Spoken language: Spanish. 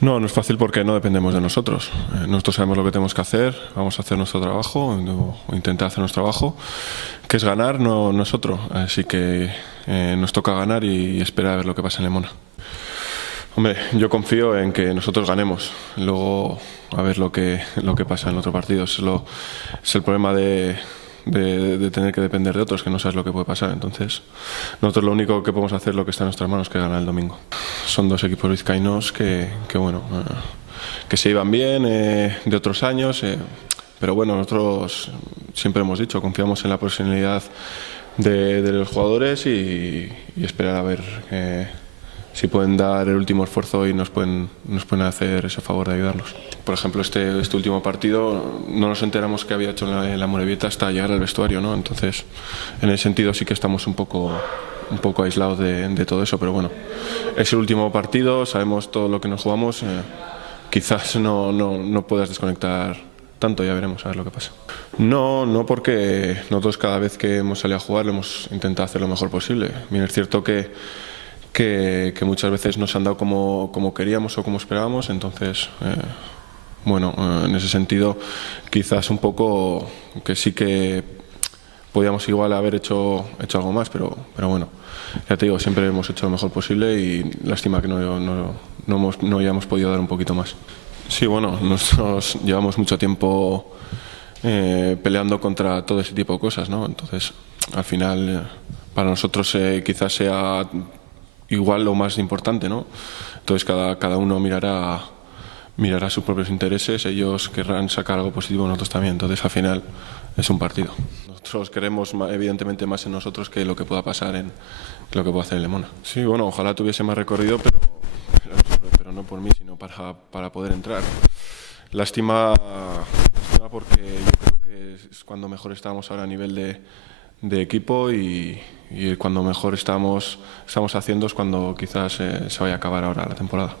No, no es fácil porque no dependemos de nosotros. Nosotros sabemos lo que tenemos que hacer, vamos a hacer nuestro trabajo o intentar hacer nuestro trabajo, que es ganar, no nosotros. Así que nos toca ganar y esperar a ver lo que pasa en Lemona. Hombre, yo confío en que nosotros ganemos, luego a ver lo que pasa en otro partido. Es el problema de tener que depender de otros, que no sabes lo que puede pasar. Entonces, nosotros lo único que podemos hacer, lo que está en nuestras manos, que ganar el domingo. Son dos equipos vizcaínos que bueno, que se iban bien de otros años, pero bueno, nosotros siempre hemos dicho, confiamos en la profesionalidad de los jugadores y esperar a ver si pueden dar el último esfuerzo y nos pueden hacer ese favor de ayudarnos. Por ejemplo, este último partido no nos enteramos que había hecho la Amorebieta hasta llegar al vestuario, ¿no? Entonces, en ese sentido sí que estamos un poco aislados de todo eso, pero bueno, es el último partido, sabemos todo lo que nos jugamos, quizás no puedas desconectar tanto, ya veremos a ver lo que pasa. No porque nosotros cada vez que hemos salido a jugar lo hemos intentado hacer lo mejor posible. Bien, es cierto que muchas veces no se han dado como queríamos o como esperábamos, entonces bueno, en ese sentido quizás un poco que sí que podíamos igual haber hecho algo más, pero bueno, ya te digo, siempre hemos hecho lo mejor posible y lástima que no hayamos podido dar un poquito más. Sí, bueno, nosotros llevamos mucho tiempo peleando contra todo ese tipo de cosas, ¿no? Entonces, al final, para nosotros quizás sea igual lo más importante, ¿no? Entonces cada uno mirará sus propios intereses, ellos querrán sacar algo positivo, nosotros también. Entonces al final es un partido. Nosotros queremos evidentemente más en nosotros que lo que pueda pasar en lo que pueda hacer en Lemona. Sí, bueno, ojalá tuviese más recorrido, pero no por mí, sino para poder entrar. Lástima porque yo creo que es cuando mejor estábamos ahora a nivel de equipo y cuando mejor estamos haciendo es cuando quizás se vaya a acabar ahora la temporada.